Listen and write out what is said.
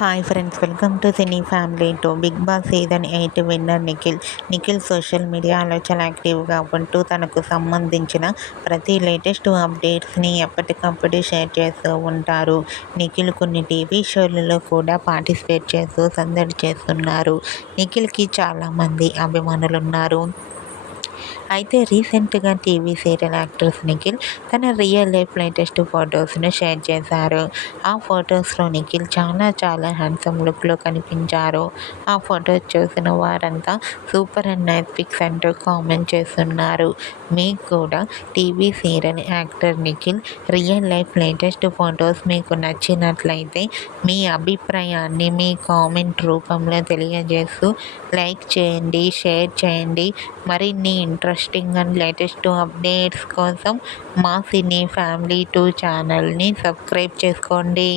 Hi friends, welcome to cine family. Big boss season 8 winner Nikhil social మీడియాలో చాలా యాక్టివ్గా ఉంటూ తనకు సంబంధించిన ప్రతి లేటెస్ట్ అప్డేట్స్ని ఎప్పటికప్పుడు షేర్ చేస్తూ ఉంటారు. నిఖిల్ కొన్ని టీవీ షోలలో కూడా పార్టిసిపేట్ చేస్తూ సందడి చేస్తున్నారు. నిఖిల్కి చాలామంది అభిమానులున్నారు. అయితే రీసెంట్గా టీవీ సీరియల్ యాక్టర్స్ నిఖిల్ తన రియల్ లైఫ్ లేటెస్ట్ ఫొటోస్ను షేర్ చేశారు. ఆ ఫొటోస్లో నిఖిల్ చాలా హ్యాండ్సమ్ లుక్లో కనిపించారు. ఆ ఫొటోస్ చూసిన వారంతా సూపర్ అండ్ నైస్ పిక్స్ అంటూ కామెంట్ చేస్తున్నారు. మీకు కూడా TV serial actor Nikhil real life latest photos మీకు నచ్చినట్లయితే మీ అభిప్రాయాన్ని మీ కామెంట్ రూపంలో తెలియజేస్తూ లైక్ చేయండి, షేర్ చేయండి. మరిన్ని ఇంట్రెస్టింగ్ అండ్ లేటెస్ట్ అప్డేట్స్ కోసం మా సినీ ఫ్యామిలీ 2 ఛానల్ని సబ్స్క్రైబ్ చేసుకోండి.